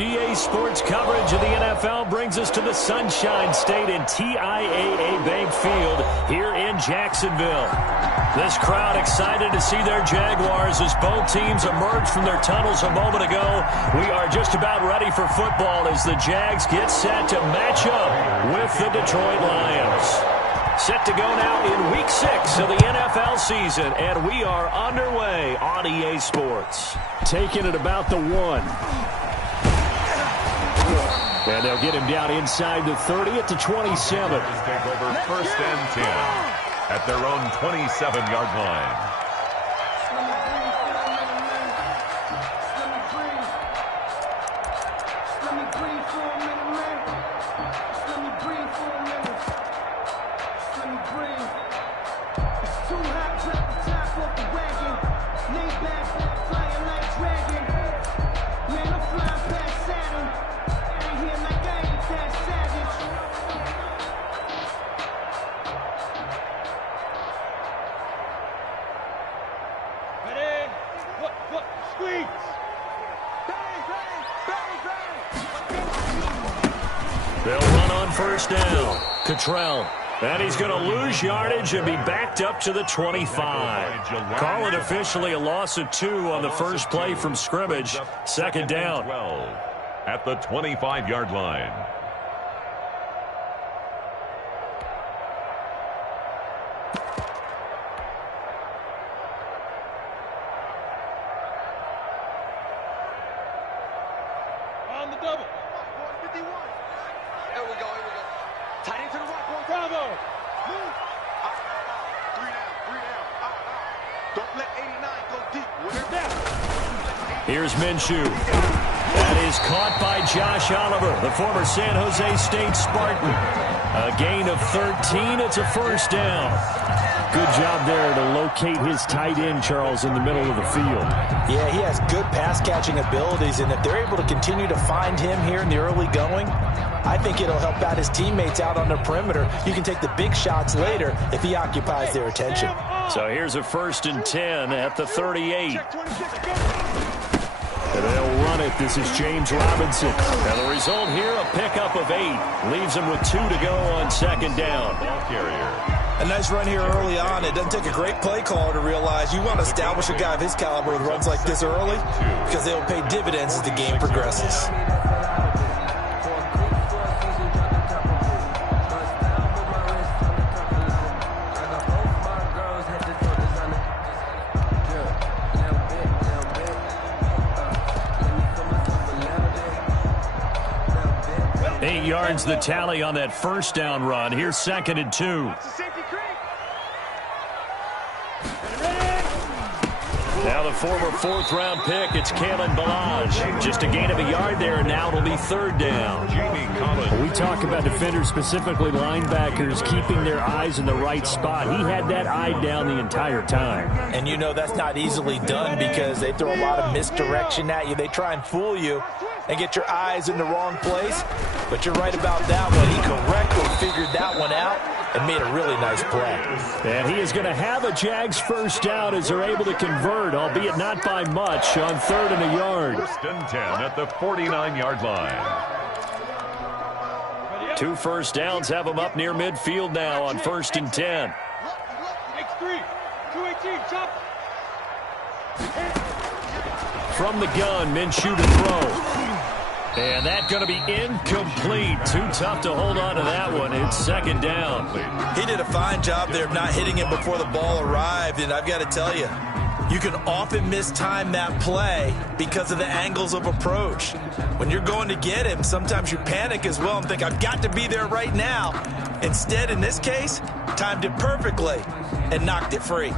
EA Sports coverage of the NFL brings us to the Sunshine State and TIAA Bank Field here in Jacksonville. This crowd excited to see their Jaguars as both teams emerged from their tunnels a moment ago. We are just about ready for football as the Jags get set to match up with the Detroit Lions. Set to go now in Week 6 of the NFL season, and we are underway on EA Sports. Taking it about the 1. And they'll get him down inside the 30 at the 27. Take over first and 10 at their own 27-yard line. They'll run on first down. Cottrell. And he's going to lose yardage and be backed up to the 25. Call it officially a loss of 2 on the first play from scrimmage. Second down. 12 at the 25-yard line. On the double. 51. There we go. Tight into the right. Bravo. Move. 3 down. Don't let 89 go deep. We're down. Here's Minshew. That is caught by Josh Oliver, the former San Jose State Spartan. A gain of 13. It's a first down. Good job there to locate his tight end, Charles, in the middle of the field. Yeah, he has good pass-catching abilities, and if they're able to continue to find him here in the early going, I think it'll help out his teammates out on the perimeter. You can take the big shots later if he occupies their attention. So here's a first and 10 at the 38. And they'll run it. This is James Robinson. And the result here, a pickup of 8. Leaves him with 2 to go on second down. Ball carrier. A nice run here early on. It doesn't take a great play caller to realize you want to establish a guy of his caliber with runs like this early because they'll pay dividends as the game progresses. Eight yards the tally on that first down run. Here's second and 2. Now the former 4th-round pick, it's Kalen Ballage. Just a gain of a yard there, and now it'll be third down. We talk about defenders, specifically linebackers, keeping their eyes in the right spot. He had that eye down the entire time. And you know that's not easily done because they throw a lot of misdirection at you. They try and fool you and get your eyes in the wrong place. But you're right about that one. He correctly figured that one out and made a really nice play. And he is going to have a Jags first down as they're able to convert, albeit not by much, on 3rd and a yard. First and 10 at the 49-yard line. 2 first downs have them up near midfield now on 1st and 10. X3. 218. Chop. From the gun, Minshew to throw. And that's going to be incomplete. Too tough to hold on to that one. It's second down. He did a fine job there of not hitting him before the ball arrived. And I've got to tell you, you can often mistime that play because of the angles of approach. When you're going to get him, sometimes you panic as well and think, I've got to be there right now. Instead, in this case, timed it perfectly and knocked it free.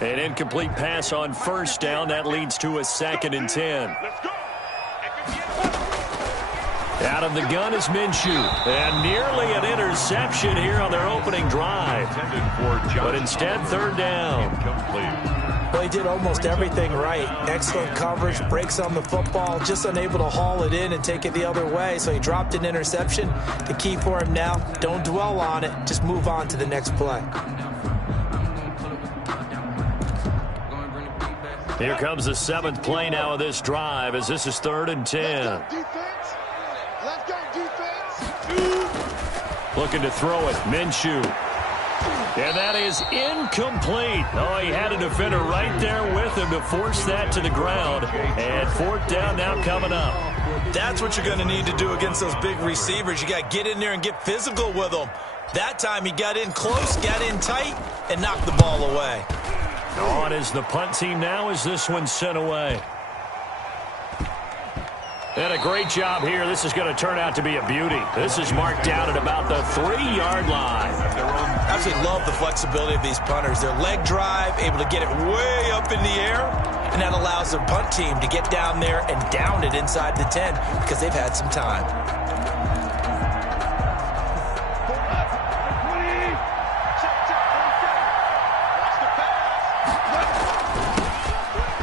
An incomplete pass on first down. That leads to a 2nd and 10. Out of the gun is Minshew. And nearly an interception here on their opening drive. But instead, third down. Well, he did almost everything right. Excellent coverage, breaks on the football, just unable to haul it in and take it the other way. So he dropped an interception. The key for him now, don't dwell on it. Just move on to the next play. Here comes the 7th play now of this drive as this is 3rd and 10. Let's go, defense. Looking to throw it. Minshew. And that is incomplete. Oh, he had a defender right there with him to force that to the ground. And 4th down now coming up. That's what you're going to need to do against those big receivers. You got to get in there and get physical with them. That time he got in close, got in tight, and knocked the ball away. On is the punt team now as this one's sent away. And a great job here. This is going to turn out to be a beauty. This is marked down at about the 3-yard line. I absolutely love the flexibility of these punters. Their leg drive, able to get it way up in the air, and that allows their punt team to get down there and down it inside the 10 because they've had some time.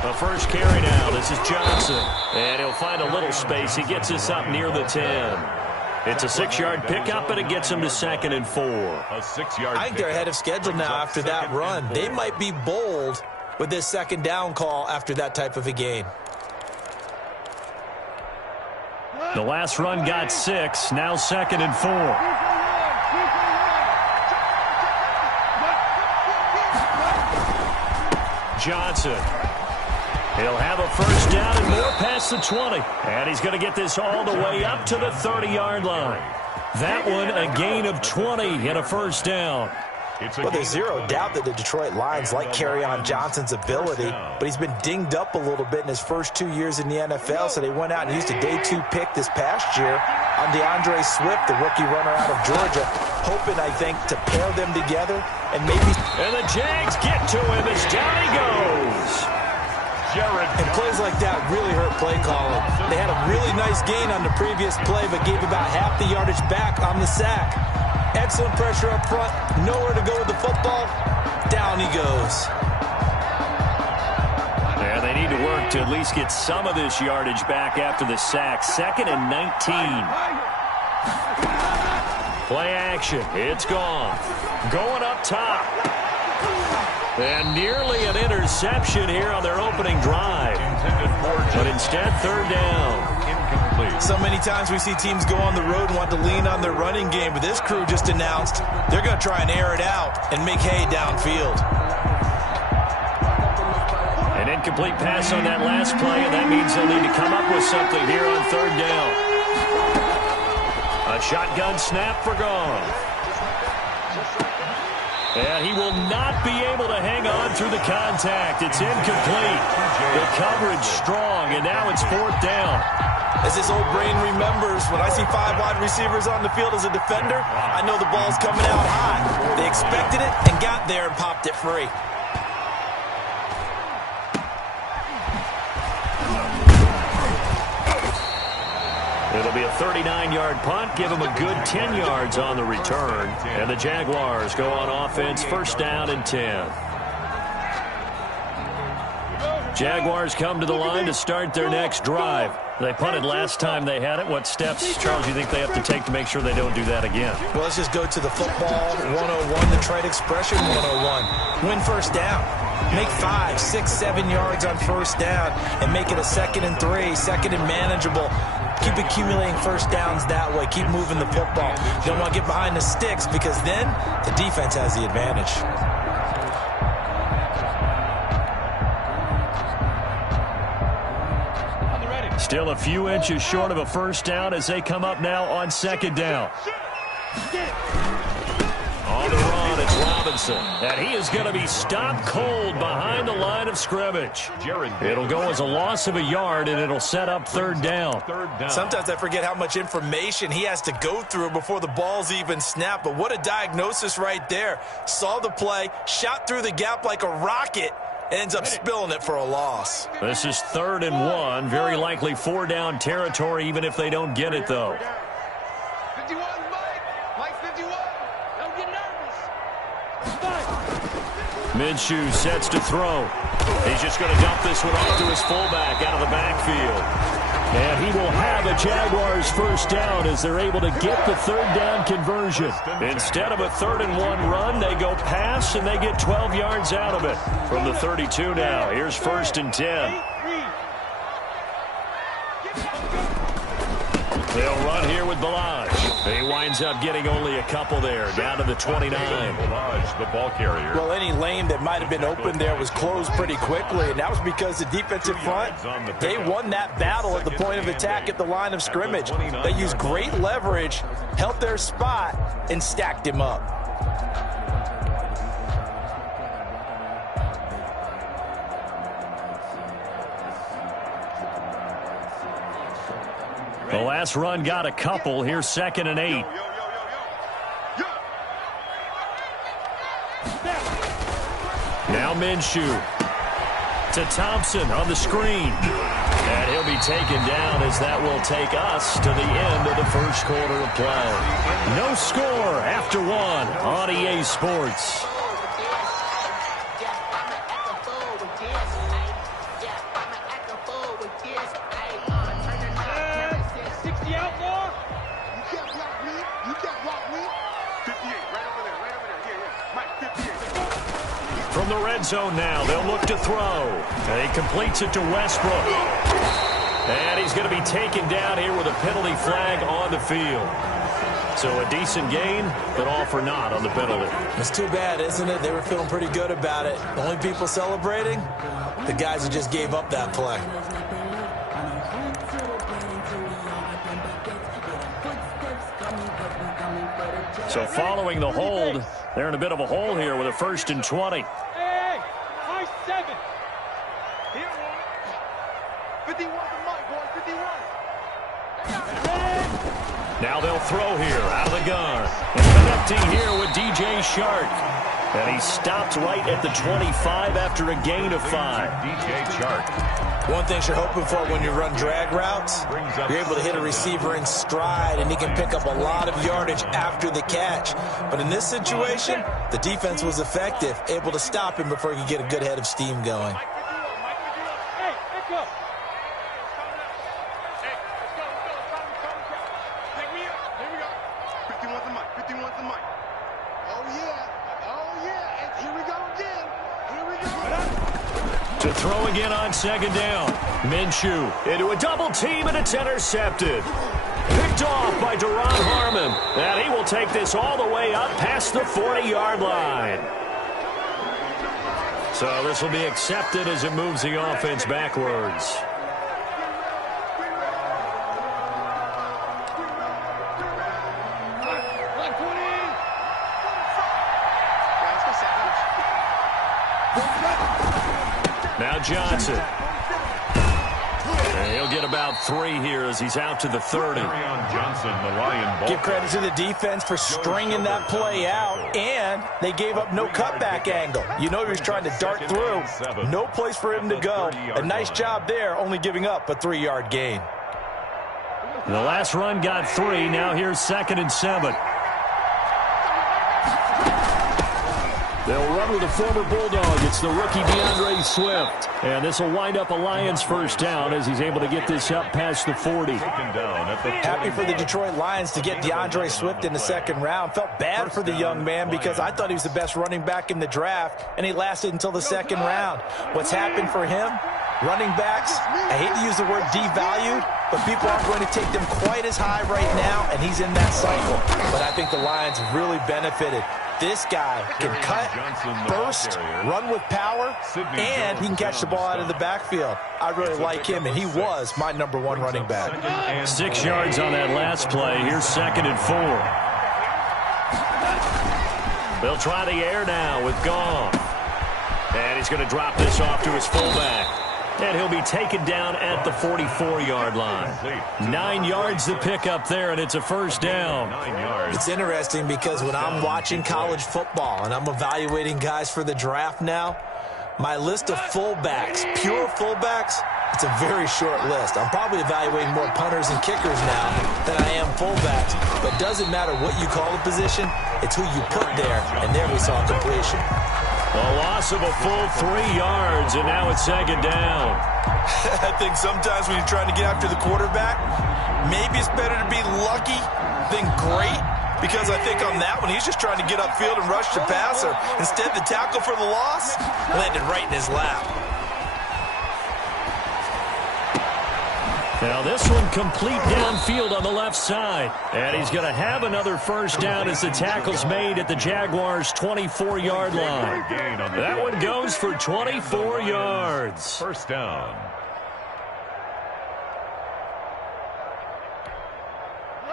The first carry now. This is Johnson. And he'll find a little space. He gets us up near the 10. It's a 6-yard pickup, and it gets him to 2nd and 4. A 6-yard I think they're ahead of schedule now after that run. They might be bold with this 2nd down call after that type of a gain. The last run got 6. Now 2nd and 4. Johnson. He'll have a first down and more past the 20. And he's going to get this all the way up to the 30-yard line. That one a gain of 20 and a first down. Well, there's zero doubt that the Detroit Lions like Kerryon Johnson's ability, but he's been dinged up a little bit in his first 2 years in the NFL, so they went out and used a day 2 pick this past year on DeAndre Swift, the rookie runner out of Georgia, hoping, I think, to pair them together and maybe... And the Jags get to him as down he goes. And plays like that really hurt play calling. They had a really nice gain on the previous play, but gave about half the yardage back on the sack. Excellent pressure up front, nowhere to go with the football. Down he goes. Yeah, they need to work to at least get some of this yardage back after the sack. 2nd and 19. Play action. It's gone. Going up top. And nearly an interception here on their opening drive. But instead, 3rd down. So many times we see teams go on the road and want to lean on their running game, but this crew just announced they're going to try and air it out and make hay downfield. An incomplete pass on that last play, and that means they'll need to come up with something here on 3rd down. A shotgun snap for Goff. And he will not be able to hang on through the contact. It's incomplete. The coverage strong, and now it's 4th down. As his old brain remembers, when I see 5 wide receivers on the field as a defender, I know the ball's coming out high. They expected it and got there and popped it free. It'll be a 39-yard punt. Give him a good 10 yards on the return. And the Jaguars go on offense, 1st down and 10. Jaguars come to the line to start their next drive. They punted last time they had it. What steps, Charles, you think they have to take to make sure they don't do that again? Well, let's just go to the football 101, the trade expression 101. Win 1st down. Make 5, 6, 7 yards on 1st down and make it a 2nd and 3, 2nd and manageable. Keep accumulating 1st downs that way. Keep moving the football. You don't want to get behind the sticks because then the defense has the advantage. Still a few inches short of a 1st down as they come up now on 2nd down. On the run, it's Robinson. And he is going to be stopped cold behind the line of scrimmage. It'll go as a loss of a yard, and it'll set up 3rd down. Sometimes I forget how much information he has to go through before the ball's even snapped. But what a diagnosis right there. Saw the play, shot through the gap like a rocket, ends up spilling it for a loss. This is 3rd and 1. Very likely 4-down territory, even if they don't get it, though. 51, Mike 51. Don't get nervous. Minshew sets to throw. He's just going to dump this one off to his fullback out of the backfield. And he will have a Jaguars first down as they're able to get the third down conversion. Instead of a 3rd-and-1 run, they go pass, and they get 12 yards out of it. From the 32 now, here's 1st and 10. They'll run here with Balaj. He winds up getting only a couple there, down to the 29. Balaj, the ball carrier. Well, any lane that might have been open there was closed pretty quickly, and that was because the defensive front, they won that battle at the point of attack at the line of scrimmage. They used great leverage, held their spot, and stacked him up. The last run got a couple. Here's 2nd and 8. Now Minshew to Thompson on the screen. And he'll be taken down as that will take us to the end of the first quarter of play. No score after 1 on EA Sports. From the red zone now, they'll look to throw. And he completes it to Westbrook. And he's going to be taken down here with a penalty flag on the field. So a decent gain, but all for naught on the penalty. It's too bad, isn't it? They were feeling pretty good about it. The only people celebrating, the guys who just gave up that play. So following the hold, they're in a bit of a hole here with a 1st and 20. Hey, high 7. Here, 51 the mic, boys, 51. Now they'll throw here out of the gun. And connecting here with DJ Shark. And he stopped right at the 25 after a gain of 5. DJ Shark. One thing you're hoping for when you run drag routes, you're able to hit a receiver in stride, and he can pick up a lot of yardage after the catch. But in this situation, the defense was effective, able to stop him before he could get a good head of steam going. Hey, let's go. Pick me up. Here we go. 51's the mic. 51's the mic. Oh, yeah. Oh, yeah. And here we go again. Here we go. To throw again on 2nd down. Minshew into a double team, and it's intercepted. Picked off by Duron Harmon. And he will take this all the way up past the 40-yard line. So this will be accepted as it moves the offense backwards. Now Johnson. And he'll get about 3 here as he's out to the 30. Johnson, the Lion. Give credit to the defense for stringing that play out, and they gave up no cutback angle. You know he was trying to dart through. No place for him to go. A nice job there, only giving up a 3-yard gain. The last run got 3. Now here's 2nd and 7. They'll run with a former Bulldog. It's the rookie DeAndre Swift. And this will wind up a Lions first down as he's able to get this up past the 40. Happy for the Detroit Lions to get DeAndre Swift in the 2nd round. Felt bad for the young man because I thought he was the best running back in the draft, and he lasted until the 2nd round. What's happened for him? Running backs, I hate to use the word devalued, but people aren't going to take them quite as high right now, and he's in that cycle. But I think the Lions really benefited. This guy can cut, burst, run with power, and he can catch the ball out of the backfield. I really like him, and he was my #1 running back. 6 yards on that last play. Here's 2nd and 4. They'll try the air now with Goff. And he's going to drop this off to his fullback. And he'll be taken down at the 44-yard line. 9 yards to pick up there, and it's a first down. It's interesting because when I'm watching college football and I'm evaluating guys for the draft now, my list of fullbacks, pure fullbacks, it's a very short list. I'm probably evaluating more punters and kickers now than I am fullbacks. But it doesn't matter what you call the position, it's who you put there, and there we saw completion. A loss of a full 3 yards, and now it's second down. I think sometimes when you're trying to get after the quarterback, maybe it's better to be lucky than great, because I think on that one, he's just trying to get upfield and rush the passer. Instead, the tackle for the loss landed right in his lap. Now this one complete downfield on the left side. And he's going to have another first down as the tackle's made at the Jaguars' 24-yard line. That one goes for 24 yards. First down.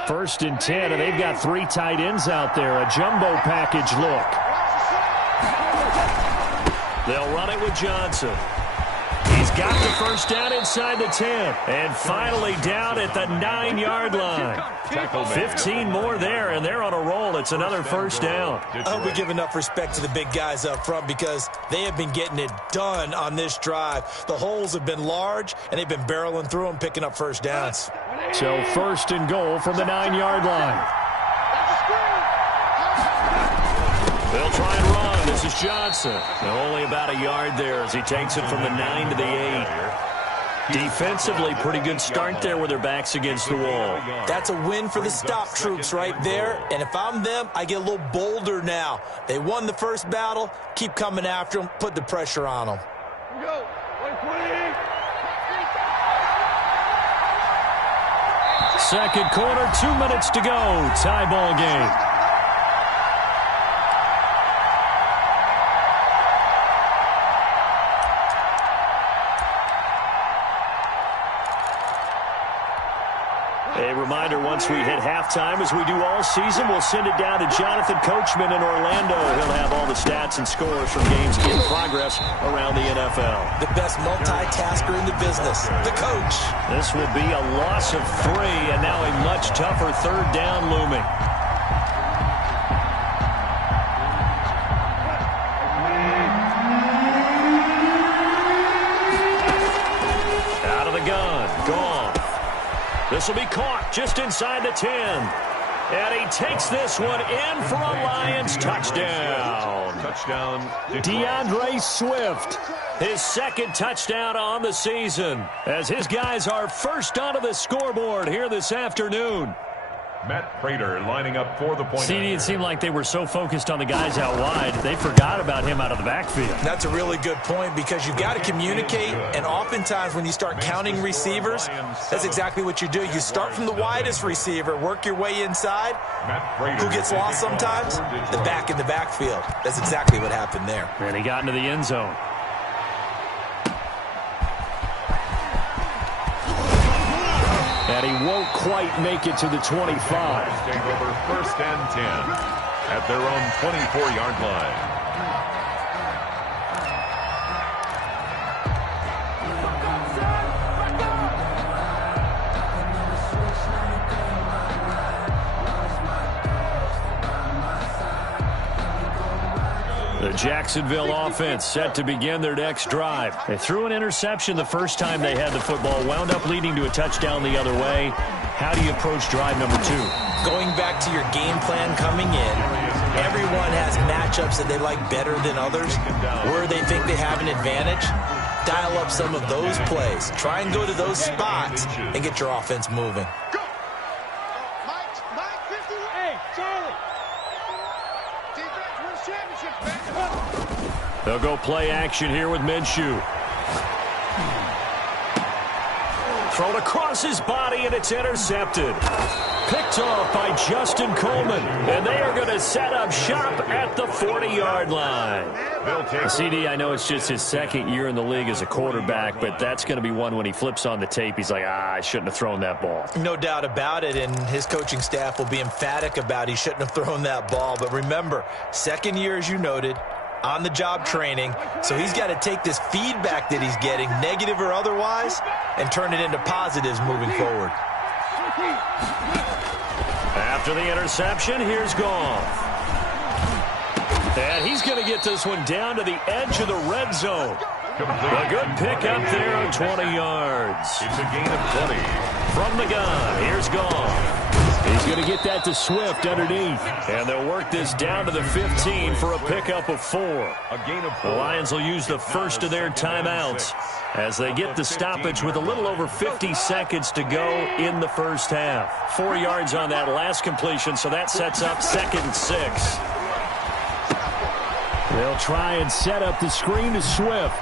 First and 10, and they've got 3 tight ends out there. A jumbo package look. They'll run it with Johnson. He's got the first down inside the 10. And finally down at the 9-yard line. 15 more there, and they're on a roll. It's another first down. I hope we give enough respect to the big guys up front, because they have been getting it done on this drive. The holes have been large, and they've been barreling through them, picking up first downs. So first and goal from the 9-yard line. They'll try and run. This is Johnson. Now only about a yard there as he takes it from the 9 to the 8. Defensively, pretty good start there with their backs against the wall. That's a win for the stop troops right there. And if I'm them, I get a little bolder now. They won the first battle. Keep coming after them. Put the pressure on them. Second quarter, 2 minutes to go. Tie ball game. A reminder, once we hit halftime, as we do all season, we'll send it down to Jonathan Coachman in Orlando. He'll have all the stats and scores from games in progress around the NFL. The best multitasker in the business, the coach. This will be a loss of 3, and now a much tougher third down looming. Out of the gun, gone. This will be caught just inside the 10. And he takes this one in for a Lions touchdown. Touchdown. DeAndre Swift, his second touchdown on the season, as his guys are first onto the scoreboard here this afternoon. Matt Prater lining up for the point. CD, it seemed like they were so focused on the guys out wide, they forgot about him out of the backfield. That's a really good point, because you've got to communicate, and oftentimes when you start counting receivers, that's exactly what you do. You start from the widest receiver, work your way inside. Who gets lost sometimes? The back in the backfield. That's exactly what happened there. And he got into the end zone. And he won't quite make it to the 25. Over first and 10 at their own 24-yard line. The Jacksonville offense set to begin their next drive. They threw an interception the first time they had the football, wound up leading to a touchdown the other way. How do you approach drive number 2? Going back to your game plan coming in, everyone has matchups that they like better than others, where they think they have an advantage. Dial up some of those plays. Try and go to those spots and get your offense moving. They'll go play action here with Minshew. Thrown across his body, and it's intercepted. Picked off by Justin Coleman. And they are going to set up shop at the 40-yard line. CD, I know it's just his second year in the league as a quarterback, but that's going to be one when he flips on the tape, he's like, I shouldn't have thrown that ball. No doubt about it, and his coaching staff will be emphatic about he shouldn't have thrown that ball. But remember, second year, as you noted, on-the-job training, so he's got to take this feedback that he's getting, negative or otherwise, and turn it into positives moving forward. After the interception, here's Goff. And he's going to get this one down to the edge of the red zone. A good pick up there on 20 yards. It's a gain of 20. From the gun, here's Goff. He's He's going to get that to Swift underneath. And they'll work this down to the 15 for a pickup of 4. The Lions will use the first of their timeouts as they get the stoppage with a little over 50 seconds to go in the first half. 4 yards on that last completion, so that sets up 2nd and 6. They'll try and set up the screen to Swift.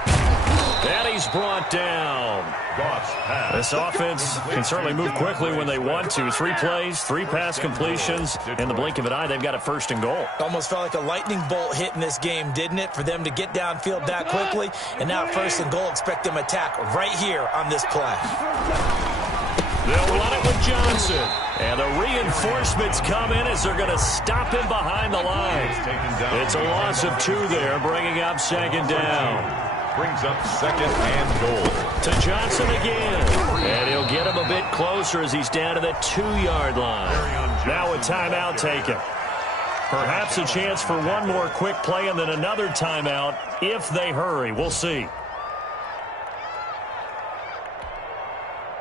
And he's brought down. This offense can certainly move quickly when they want to. 3 plays, 3 pass completions. In the blink of an eye, they've got a 1st and goal. Almost felt like a lightning bolt hit in this game, didn't it? For them to get downfield that quickly. And now 1st and goal, expect them to attack right here on this play. They'll run it with Johnson. And the reinforcements come in as they're going to stop him behind the line. It's a loss of 2 there, bringing up 2nd down. Brings up 2nd and goal. To Johnson again. And he'll get him a bit closer as he's down to the 2-yard line. Now a timeout taken. Perhaps a chance for one more quick play and then another timeout if they hurry. We'll see.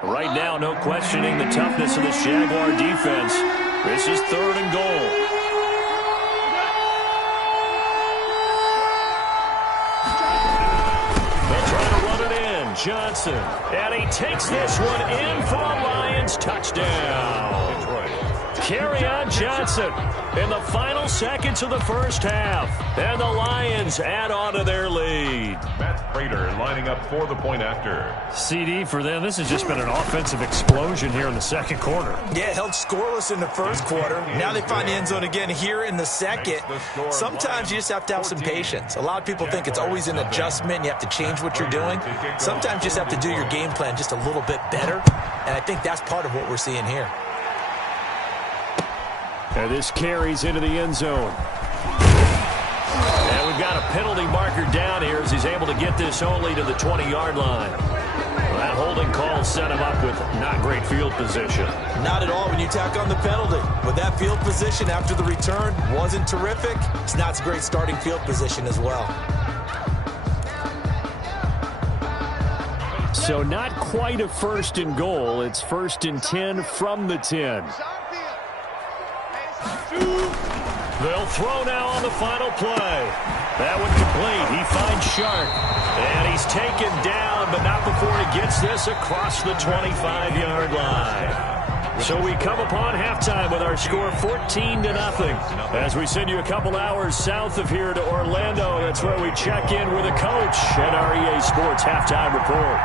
Right now, no questioning the toughness of this Jaguar defense. This is 3rd and goal. Johnson, and he takes this one in for a Lions touchdown. Carry on Johnson in the final seconds of the first half. And the Lions add on to their lead. Matt Prater lining up for the point after. CD for them. This has just been an offensive explosion here in the 2nd quarter. Yeah, held scoreless in the 1st quarter. Now they find the end zone again here in the 2nd. Sometimes you just have to have some patience. A lot of people think it's always an adjustment. You have to change what you're doing. Sometimes you just have to do your game plan just a little bit better. And I think that's part of what we're seeing here. And this carries into the end zone. And we've got a penalty marker down here as he's able to get this only to the 20-yard line. Well, that holding call set him up with not great field position. Not at all when you tack on the penalty. But that field position after the return wasn't terrific. It's not a great starting field position as well. So not quite a 1st and goal. It's 1st and 10 from the 10. They'll throw now on the final play. That one complete. He finds Sharp. And he's taken down, but not before he gets this across the 25-yard line. So we come upon halftime with our score 14-0. As we send you a couple hours south of here to Orlando, that's where we check in with a coach at our EA Sports Halftime Report.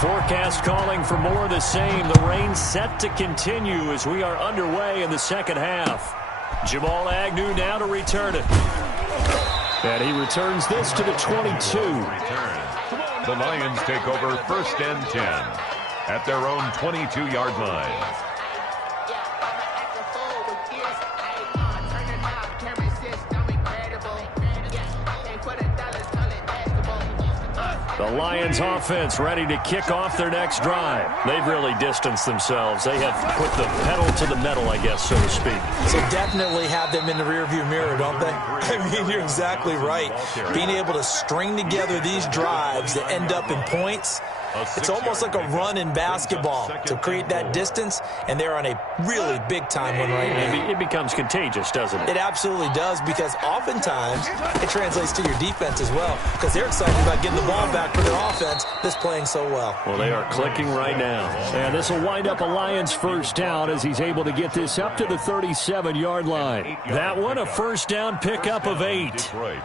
Forecast calling for more of the same. The rain set to continue as we are underway in the 2nd half. Jamal Agnew now to return it. And he returns this to the 22. The Lions take over 1st and 10 at their own 22-yard line. The Lions offense ready to kick off their next drive. They've really distanced themselves. They have put the pedal to the metal, I guess, so to speak. So definitely have them in the rearview mirror, don't they? I mean, you're exactly right. Being able to string together these drives that end up in points, it's almost like a run in basketball to create that distance, and they're on a really big-time one right now. It becomes contagious, doesn't it? It absolutely does, because oftentimes it translates to your defense as well, because they're excited about getting the ball back for their offense that's playing so well. Well, they are clicking right now. And this will wind up a Lions 1st down as he's able to get this up to the 37-yard line. That one, a 1st down pickup of 8. Detroit.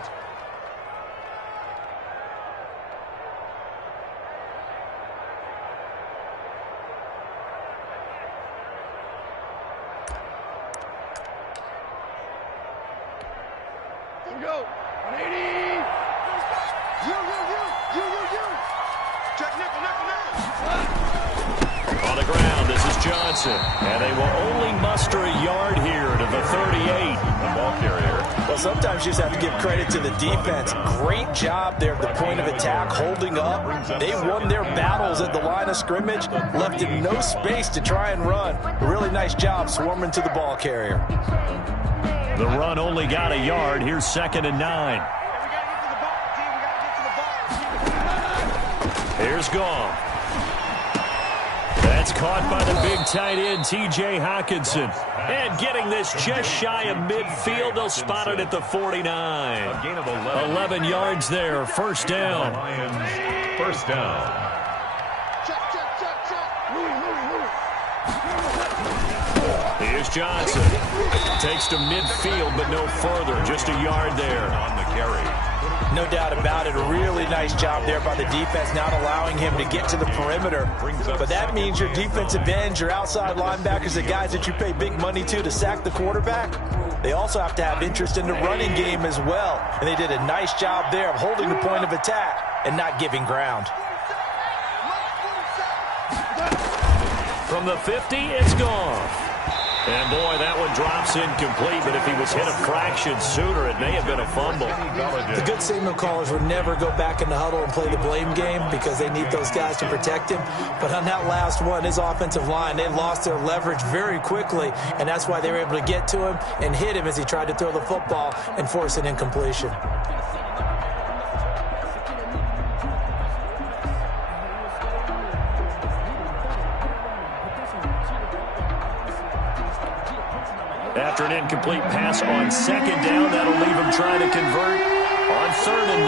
Go. 180. You. Check nickel. On the ground, this is Johnson. And they will only muster a yard here to the 38. The ball carrier. Well, sometimes you just have to give credit to the defense. Great job there at the point of attack, holding up. They won their battles at the line of scrimmage, left in no space to try and run. A really nice job swarming to the ball carrier. The run only got a yard. Here's 2nd and 9. Here's Goff. That's caught by the big tight end, T.J. Hawkinson. And getting this just shy of midfield, they'll spot it at the 49. A gain of 11. 11 yards there, first down. Lions, first down. Here's Johnson. Takes to midfield, but no further. Just a yard there. On the carry. No doubt about it. A really nice job there by the defense, not allowing him to get to the perimeter. But that means your defensive ends, your outside linebackers, the guys that you pay big money to sack the quarterback, they also have to have interest in the running game as well. And they did a nice job there of holding the point of attack and not giving ground. From the 50, it's gone. And, boy, that one drops incomplete, but if he was hit a fraction sooner, it may have been a fumble. The good signal callers would never go back in the huddle and play the blame game because they need those guys to protect him. But on that last one, his offensive line, they lost their leverage very quickly, and that's why they were able to get to him and hit him as he tried to throw the football and force an incompletion. After an incomplete pass on second down, that'll leave him trying to convert on 3rd and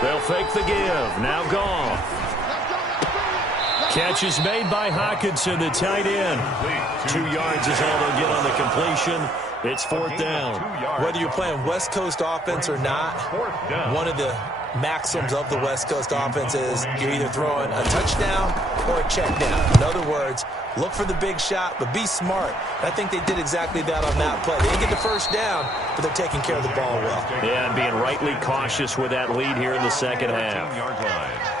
9. They'll fake the give. Now Goff. Catch is made by Hawkinson, the tight end. 2 yards is all they'll get on the completion. It's 4th down. Whether you're playing West Coast offense or not, one of the maxims of the West Coast offense is you're either throwing a touchdown or a check down. In other words, look for the big shot, but be smart. I think they did exactly that on that play. They didn't get the first down, but they're taking care of the ball well. Yeah, and being rightly cautious with that lead here in the second half. 14-yard line.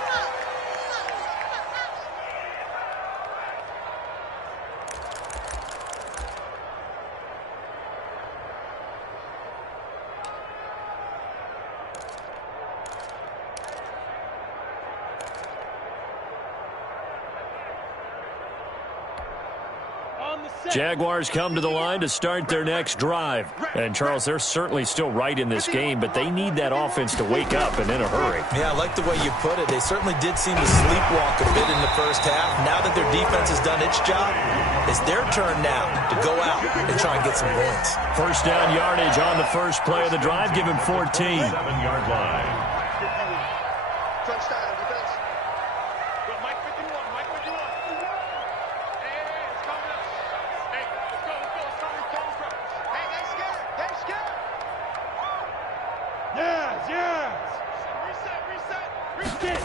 Jaguars come to the line to start their next drive. And, Charles, they're certainly still right in this game, but they need that offense to wake up and in a hurry. Yeah, I like the way you put it. They certainly did seem to sleepwalk a bit in the first half. Now that their defense has done its job, it's their turn now to go out and try and get some points. First down yardage on the first play of the drive. Give him 14. 7-yard line. Touchdown, defense. Go, Mike 51, Mike 51. Hey, it's coming up. Hey, let's go. It's coming from. Hey, they scared. They scared. Yes. Reset.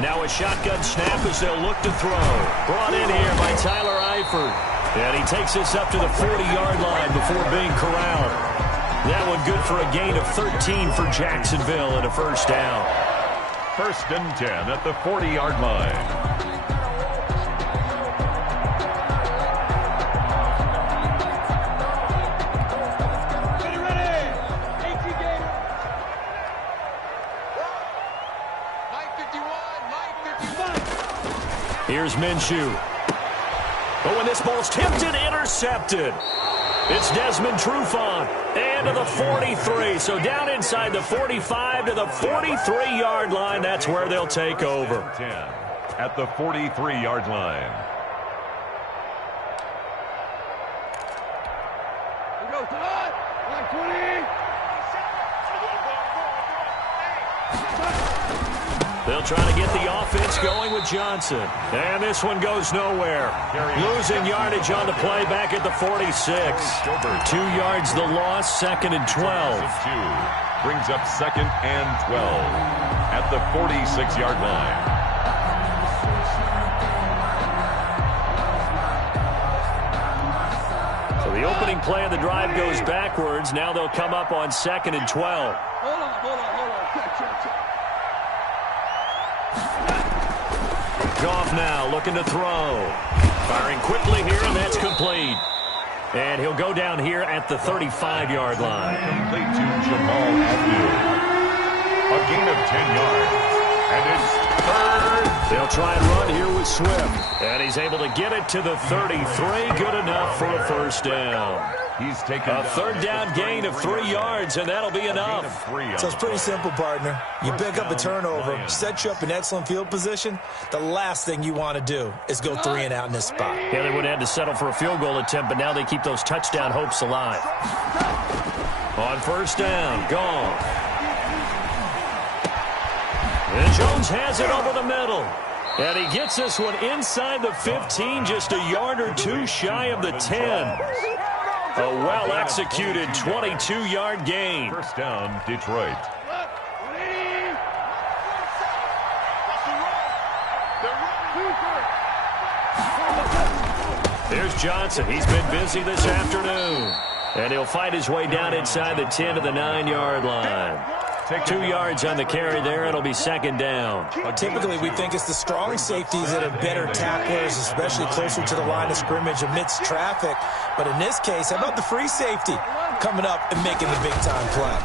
Now a shotgun snap as they'll look to throw. Brought in here by Tyler Eifert. And he takes this up to the 40-yard line before being corralled. That one good for a gain of 13 for Jacksonville and a first down. 1st and 10 at the 40-yard line. Get ready. 18 game. Mike 51. Here's Minshew. Oh, and this ball's tipped and intercepted. It's Desmond Trufant. And to the 43. So down inside the 45 to the 43-yard line. That's where they'll take over. 10 at the 43-yard line. We go, Todd. 120. They'll try to get the offense going with Johnson. And this one goes nowhere. Losing yardage on the play back at the 46. 2 yards the loss, 2nd and 12. Brings up 2nd and 12 at the 46-yard line. So the opening play of the drive goes backwards. Now they'll come up on 2nd and 12. Hold on. Check. Goff now looking to throw. Firing quickly here, and that's complete. And he'll go down here at the 35-yard line. Complete to Jamal Agnew. A gain of 10 yards. And it's 3rd. They'll try and run here with Swift. And he's able to get it to the 33. Good enough for a first down. He's taken a third down gain of 3 yards, and that'll be enough. So it's pretty simple, partner. You pick up a turnover, set you up in excellent field position. The last thing you want to do is go 3 and out in this spot. Yeah, they would have had to settle for a field goal attempt, but now they keep those touchdown hopes alive. On first down, gone. And Jones has it over the middle. And he gets this one inside the 15, just a yard or two shy of the 10. A well-executed 22-yard gain. First down, Detroit. There's Johnson. He's been busy this afternoon. And he'll fight his way down inside the 10 to the 9-yard line. 2 yards on the carry there. It'll be second down. Typically, we think it's the strong safeties that are better tacklers, especially closer to the line of scrimmage amidst traffic. But in this case, how about the free safety coming up and making the big-time play?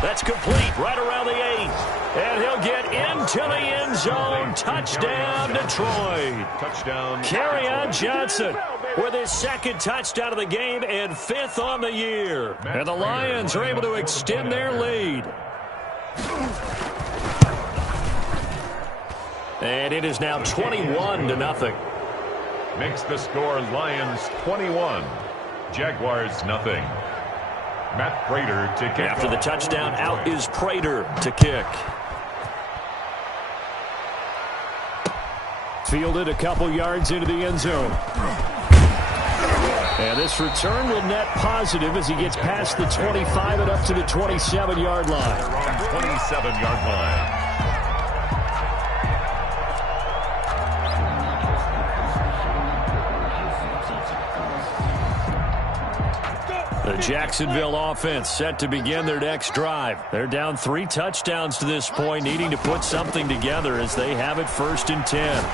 That's complete right around the 8. And he'll get into the end zone. Touchdown, Detroit. Touchdown. Kerryon Johnson with his second touchdown of the game and 5th on the year. And the Lions are able to extend their lead. And it is now 21-0. Makes the score Lions 21, Jaguars nothing. Matt Prater to kick. After the touchdown, out is Prater to kick. Fielded a couple yards into the end zone. And this return will net positive as he gets past the 25 and up to the 27-yard line. 27-yard line. The Jacksonville offense set to begin their next drive. They're down 3 touchdowns to this point, needing to put something together as they have it 1st and 10.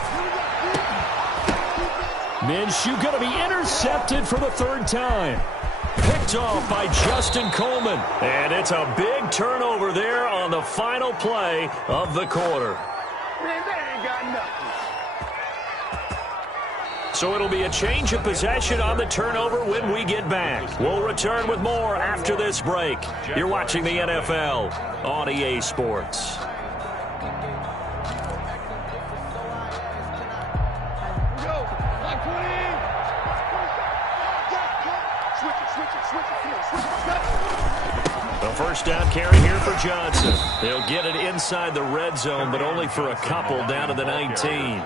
Minshew going to be intercepted for the 3rd time. Picked off by Justin Coleman. And it's a big turnover there on the final play of the quarter. Man, that ain't got nothing. So it'll be a change of possession on the turnover when we get back. We'll return with more after this break. You're watching the NFL on EA Sports. The first down carry here for Johnson. They'll get it inside the red zone, but only for a couple down to the 19.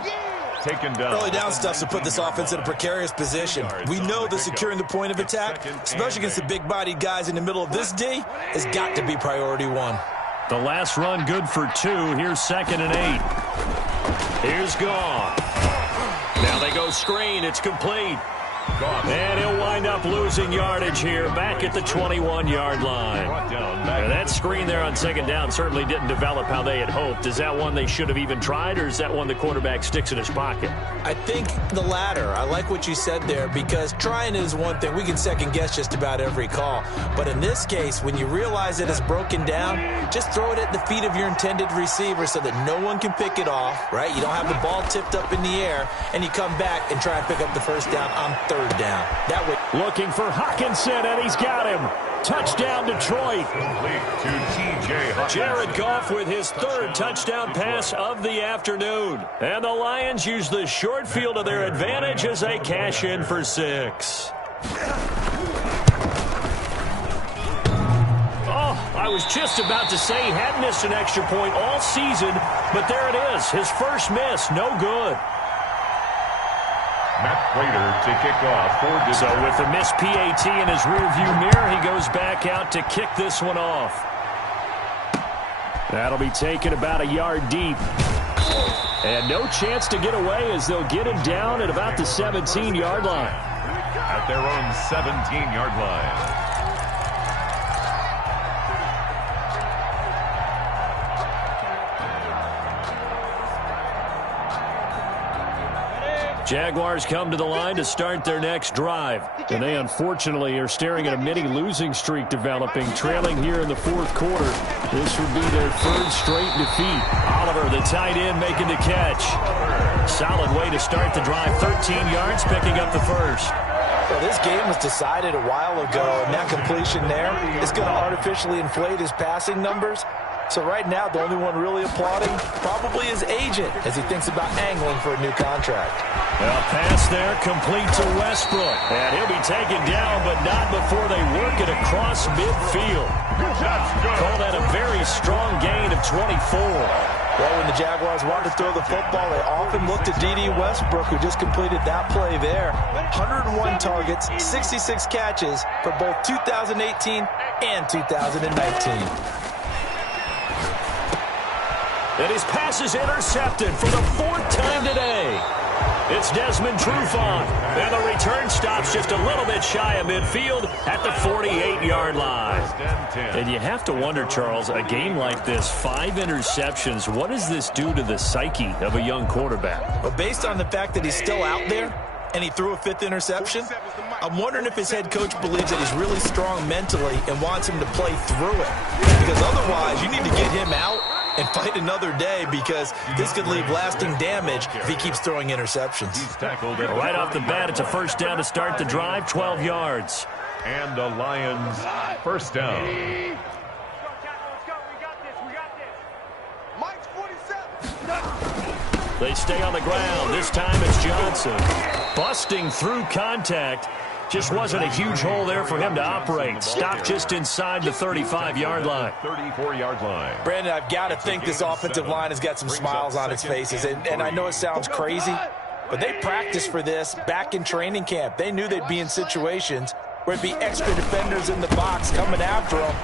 Taken down. Early down stuff to put this offense in a precarious position. We know that securing the point of attack, especially against the big-bodied guys in the middle of this D, has got to be priority 1. The last run good for 2. Here's 2nd and 8. Here's gone. Now they go screen. It's complete. And he'll wind up losing yardage here back at the 21-yard line. Now that screen there on 2nd down certainly didn't develop how they had hoped. Is that one they should have even tried, or is that one the quarterback sticks in his pocket? I think the latter. I like what you said there, because trying is one thing. We can second-guess just about every call. But in this case, when you realize it is broken down, just throw it at the feet of your intended receiver so that no one can pick it off, right? You don't have the ball tipped up in the air, and you come back and try and pick up the first down on 3rd down. That way. Looking for Hockenson, and he's got him. Touchdown, Detroit. Jared Goff with his 3rd touchdown pass of the afternoon. And the Lions use the short field to their advantage as they cash in for 6. Oh, I was just about to say he hadn't missed an extra point all season, but there it is. His first miss, no good. Matt Prater to kick off for Detroit. So with the missed PAT in his rearview mirror, he goes back out to kick this one off. That'll be taken about a yard deep. And no chance to get away as they'll get him down at about the 17-yard line. At their own 17-yard line. Jaguars come to the line to start their next drive. And they unfortunately are staring at a mini losing streak developing, trailing here in the 4th quarter. This would be their 3rd straight defeat. Oliver, the tight end, making the catch. Solid way to start the drive. 13 yards, picking up the first. Well, this game was decided a while ago, and that completion there is going to artificially inflate his passing numbers. So right now, the only one really applauding probably his agent as he thinks about angling for a new contract. Well, pass there, complete to Westbrook. And he'll be taken down, but not before they work it across midfield. Call that a very strong gain of 24. Well, when the Jaguars want to throw the football, they often look to D.D. Westbrook, who just completed that play there. 101 targets, 66 catches for both 2018 and 2019. And his pass is intercepted for the 4th time today. It's Desmond Trufant, and the return stops just a little bit shy of midfield at the 48-yard line. And you have to wonder, Charles, a game like this, 5 interceptions, what does this do to the psyche of a young quarterback? Well, based on the fact that he's still out there and he threw a 5th interception, I'm wondering if his head coach believes that he's really strong mentally and wants him to play through it. Because otherwise, you need to get him out and fight another day, because this could leave lasting damage if he keeps throwing interceptions. He's tackled it Right off the bat, it's a first down to start the drive, 12 yards. And the Lions first down. Let's go. We got this. Mike's 47. They stay on the ground. This time it's Johnson. Busting through contact. Just wasn't a huge hole there for him to operate. Stopped just inside the 35-yard line. 34-yard line. Brandon, I've got to think this offensive line has got some smiles on its faces. And I know it sounds crazy, but they practiced for this back in training camp. They knew they'd be in situations where it'd be extra defenders in the box coming after them,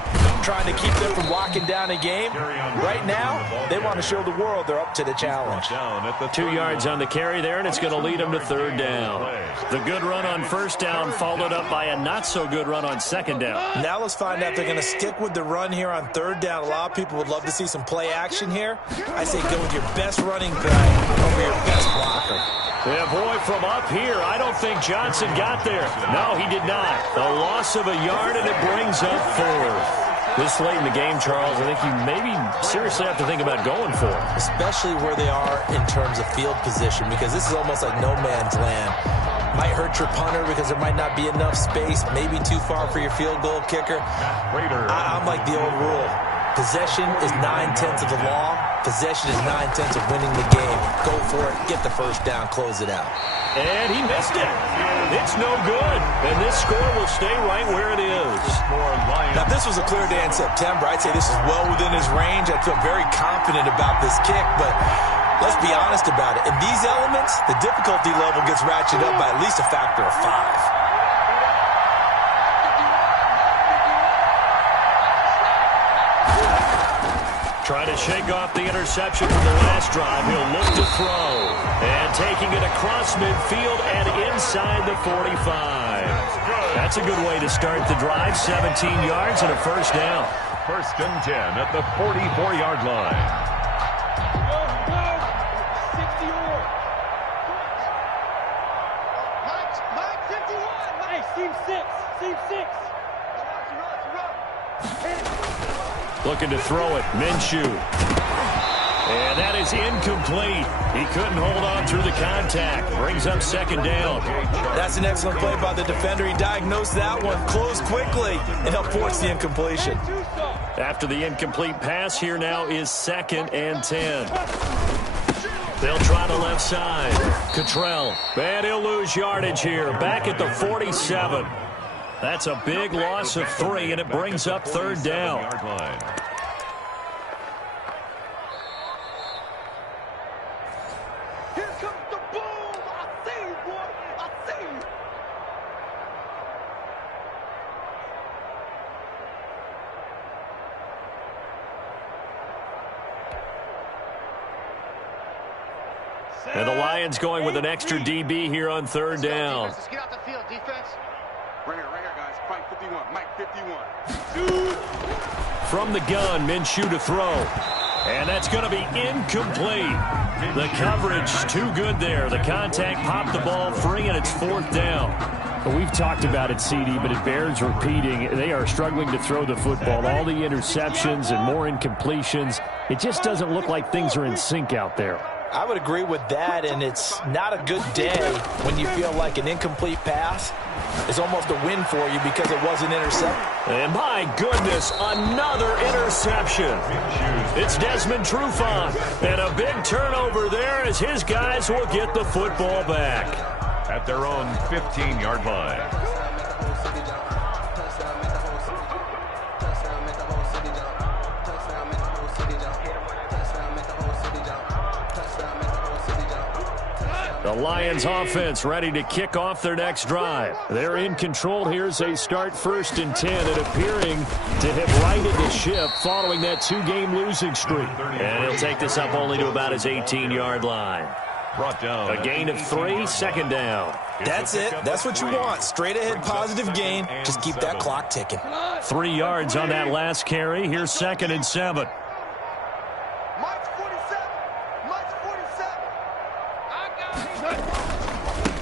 trying to keep them from locking down a game. Right now, they want to show the world they're up to the challenge. 2 yards on the carry there, and it's going to lead them to 3rd down. The good run on 1st down followed up by a not-so-good run on 2nd down. Now let's find out if they're going to stick with the run here on 3rd down. A lot of people would love to see some play action here. I say go with your best running play over your best blocker. Yeah, boy, from up here, I don't think Johnson got there. No, he did not. A loss of a yard, and it brings up 4th. This late in the game, Charles, I think you maybe seriously have to think about going for it. Especially where they are in terms of field position, because this is almost like no man's land. Might hurt your punter because there might not be enough space, maybe too far for your field goal kicker. I'm like the old rule. Possession is 9/10 of the law. Possession is 9/10 of winning the game. Go for it, get the first down, close it out. And he missed it. It's no good. And this score will stay right where it is. Now, if this was a clear day in September, I'd say this is well within his range. I'd feel very confident about this kick, but let's be honest about it. In these elements, the difficulty level gets ratcheted up by at least a factor of 5. Trying to shake off the interception from the last drive. He'll look to throw. And taking it across midfield and inside the 45. That's a good way to start the drive. 17 yards and a first down. 1st and 10 at the 44-yard line. Mike 51. Hey, team 6. Looking to throw it. Minshew. And that is incomplete. He couldn't hold on through the contact. Brings up 2nd down. That's an excellent play by the defender. He diagnosed that one, closed quickly, and helped force the incompletion. After the incomplete pass, here now is 2nd and 10. They'll try the left side. Cottrell. And he'll lose yardage here. Back at the 47. That's a big loss of 3, and it brings up 3rd down. Here comes the boom. I see you, boy. I see you. And the Lions going with an extra DB here on 3rd down. Let's get out the field, defense. Right here, guys. Mike 51. Mike 51. From the gun, Minshew to throw. And that's going to be incomplete. The coverage too good there. The contact popped the ball free, and it's 4th down. Well, we've talked about it, CD, but it bears repeating. They are struggling to throw the football. All the interceptions and more incompletions. It just doesn't look like things are in sync out there. I would agree with that, and it's not a good day when you feel like an incomplete pass is almost a win for you because it wasn't intercepted. And my goodness, another interception. It's Desmond Trufant, and a big turnover there as his guys will get the football back. At their own 15-yard line. The Lions offense ready to kick off their next drive. They're in control here as they start 1st and 10 and appearing to have righted the ship following that 2-game losing streak. And he'll take this up only to about his 18-yard line. Brought down. A gain of 3, 2nd down. That's it. That's what you want. Straight ahead positive gain. Just keep that clock ticking. 3 yards on that last carry. Here's 2nd and 7.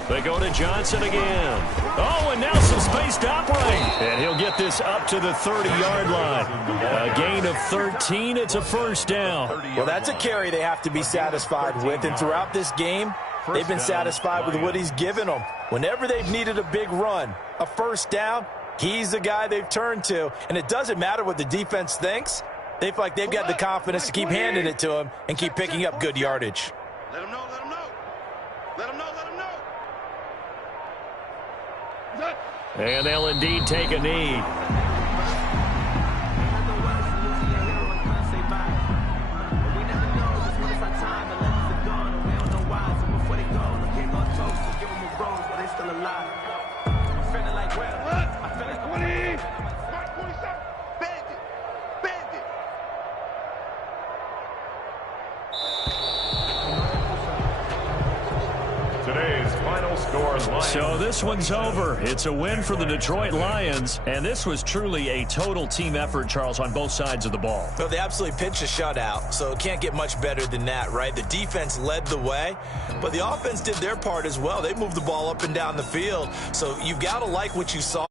They go to Johnson again. Oh, and now some space to operate. And he'll get this up to the 30-yard line. A gain of 13. It's a 1st down. Well, that's a carry they have to be satisfied with. And throughout this game, they've been satisfied with what he's given them. Whenever they've needed a big run, a 1st down, he's the guy they've turned to. And it doesn't matter what the defense thinks. They feel like they've got the confidence to keep handing it to him and keep picking up good yardage. Let him know, let him know. Let him know, let him know. And they'll indeed take a knee. Today's final score. So this one's over. It's a win for the Detroit Lions, and this was truly a total team effort, Charles, on both sides of the ball. So they absolutely pitched a shutout, so it can't get much better than that, right? The defense led the way, but the offense did their part as well. They moved the ball up and down the field, so you've got to like what you saw.